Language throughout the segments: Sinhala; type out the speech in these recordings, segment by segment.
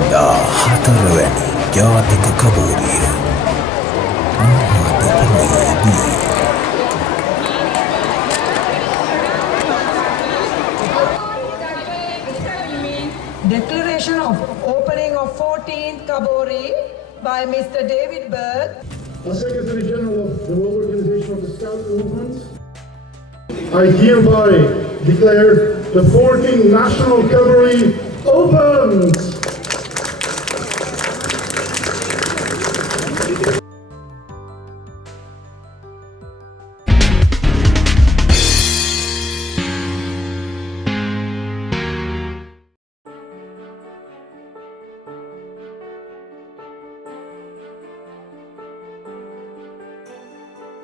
හතරවැනි ජාතික කබෝරිය අනුරාධපුරයේදී Declaration of opening of 14th Kabori by Mr. David Berg. As Secretary General of the World Organization of the Scout Movement, I hereby declare the 14th National Cavalry opened.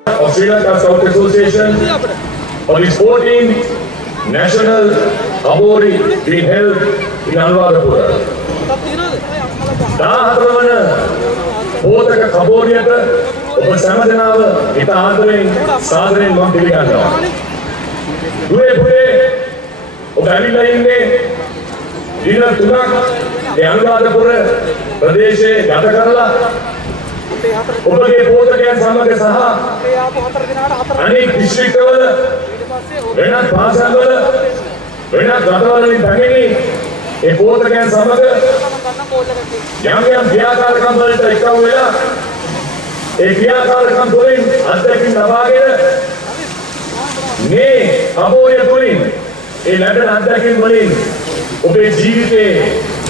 Of Sri Lanka Scout Association for the 14th National Kabori being held in Anuradhapura. 14 වන පෝතක කබෝරියට ඔබ සෑම දෙනාව ඉතා ආදරයෙන් සාදරයෙන් මම පිළිගන්නවා. දුවේ පුතේ ඔබ ඇවිල්ලා ඉන්නේ දින 3ක් මේ අනුරාධපුර ප්‍රදේශයේ ගත කරලා ඔබගේ පෝතකයන් සමග සහ අනෙක් දිස්ත්‍රික්කවල වෙනත් භාෂාවල වෙනත් රටවලින් පැමිණි ඒ පෝතකයන් සමග යම් යම් ක්‍රියාකාරකම් වලට එකතු වෙලා ඒ ක්‍රියාකාරකම් වලින් අත්දැකීම් ලබාගෙන මේ කබෝරිය තුළින් ඒ ලැබෙන අත්දැකීම් වලින් ඔබේ ජීවිතේ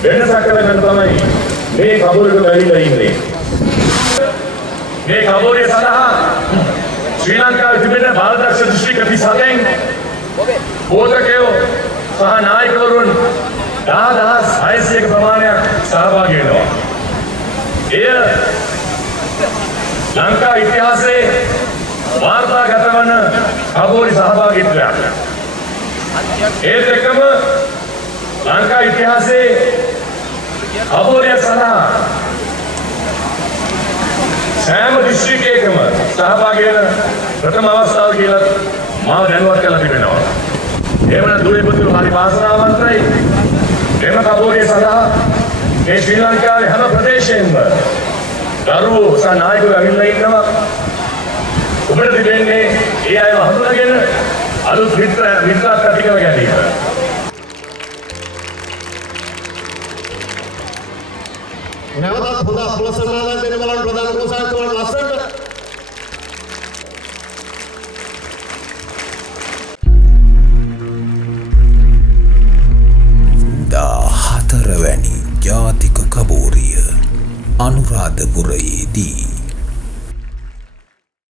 වෙනසක් කරගන්න තමයි මේ කබෝරියට බැරිලා ඉන්නේ. මේ කබෝරිය සඳහා ශ්‍රී ලංකාවේ තිබෙන බාලදක්ෂ දිස්ත්‍රික්ක 37න් පෝතකයෝ සහ නායකවරුන් 10,600ක ප්‍රමාණයක් සහභාගී වෙනවා. එය ලංකා ඉතිහාසයේ වාර්තාගත වන කබෝරි සහභාගීත්වයක්. ඒත් එක්කම ලංකා ඉතිහාසයේ කබෝරිය සඳහා සෑම දිස්ත්‍රික්කයකම සහභාගී වෙන ප්‍රථම අවස්ථාව කියලා මාව දැනුවත් කරලා තිබෙනවා. එවන දුවේ පුතුළු හරි වාසනාවන්තයි. එම කබෝරිය සඳහා මේ ශ්‍රී ලංකාවේ හැම ප්‍රදේශයෙන්ම දරුවෝ සහ නායකයෝ ඇවිල්ලා ඉන්නවා. ඔබට තිබෙන්නේ ඒ අයව හඳුනාගෙන අලුත් මිත්‍රත්ව ඇති කර ගැනීම. නැවතත් හොඳ අපලසනාවක් දෙන්න බලන්න ප්‍රධාන කොසායතුමාට ලස්සනට හතරවැනි ජාතික කබෝරිය අනුරාධපුරයේදී